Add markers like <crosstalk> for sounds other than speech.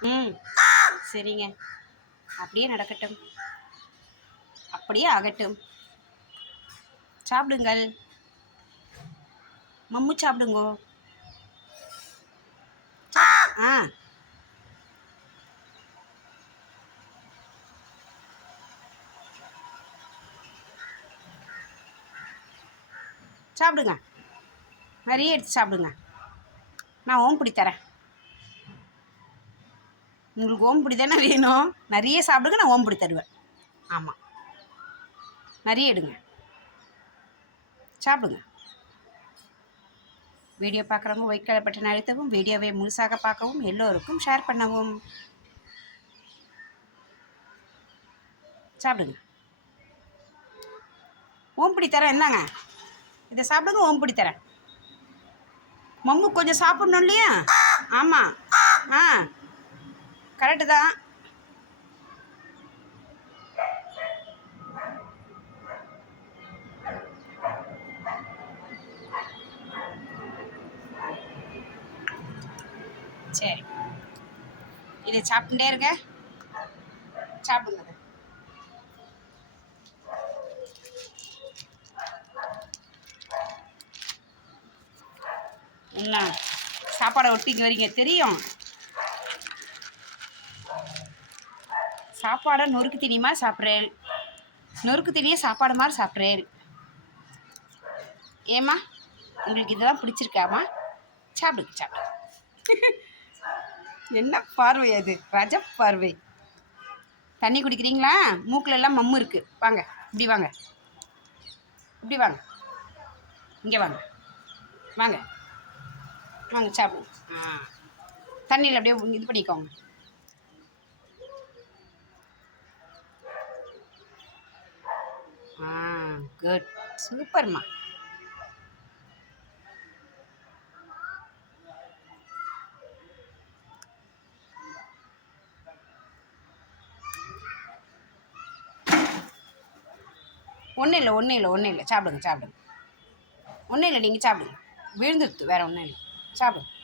ம். சரிங்க. அப்படியே நடக்கட்டும். அப்படியே ஆகட்டும். சாப்பிடுங்கள். மம்மு சாப்பிடுங்கோ. ஆ. சாப்பிடுங்க. நிறைய எடுத்து சாப்பிடுங்க. நான் ஓம்புடி தரேன். உங்களுக்கு ஓம்புடி தானே வேணும். நிறைய சாப்பிடுங்க நான் ஓம்புடி தருவேன். ஆமாம் நிறைய எடுங்க. சாப்பிடுங்க. வீடியோ பார்க்குறவங்க ஒயிட் கலர் பட்டன் அழுத்தவும் வீடியோவை முழுசாக பார்க்கவும் எல்லோருக்கும் ஷேர் பண்ணவும். சாப்பிடுங்க. ஓம்புடி தரேன் என்னங்க இதை சாப்பிடுங்க ஓம்புடி தரேன். மம்மு கொஞ்சம் சாப்பிடணும் இல்லையா? ஆமாம் ஆ. கரெக்டு தான். சரி. இதை சாப்பிட்டுட்டே இருக்க. சாப்பிடுங்க. என்ன? சாப்பாடை ஒட்டிக்கு வரீங்க. தெரியும். சாப்பாடை நொறுக்கு திணிமா சாப்பிட்றேன். நொறுக்கு திணிய சாப்பாடு மாதிரி சாப்பிட்றேன். ஏம்மா? உங்களுக்கு இதெல்லாம் பிடிச்சிருக்காமா? சாப்பிடுங்க சாப்பிடுங்க <laughs> என்ன பார்வை அது? ரஜ பார்வை. தண்ணி குடிக்கிறீங்களா? மூக்குல எல்லாம் மம்மு இருக்கு. வாங்க இப்படி வாங்க. இப்படி வாங்க. இங்கே வாங்க. வாங்க. வாங்க சாப்பிடுங்க தண்ணியில் அப்படியே இது பண்ணிக்கோங்க. ஆ குட் சூப்பர்மா ஒன்றும் இல்லை ஒன்றும் இல்லை ஒன்றும் இல்லை. சாப்பிடுங்க சாப்பிடுங்க. ஒன்றும் இல்லை நீங்கள் சாப்பிடுங்க. விழுந்துருத்து வேறு ஒன்றும் இல்லை. சாப்பிடுங்க.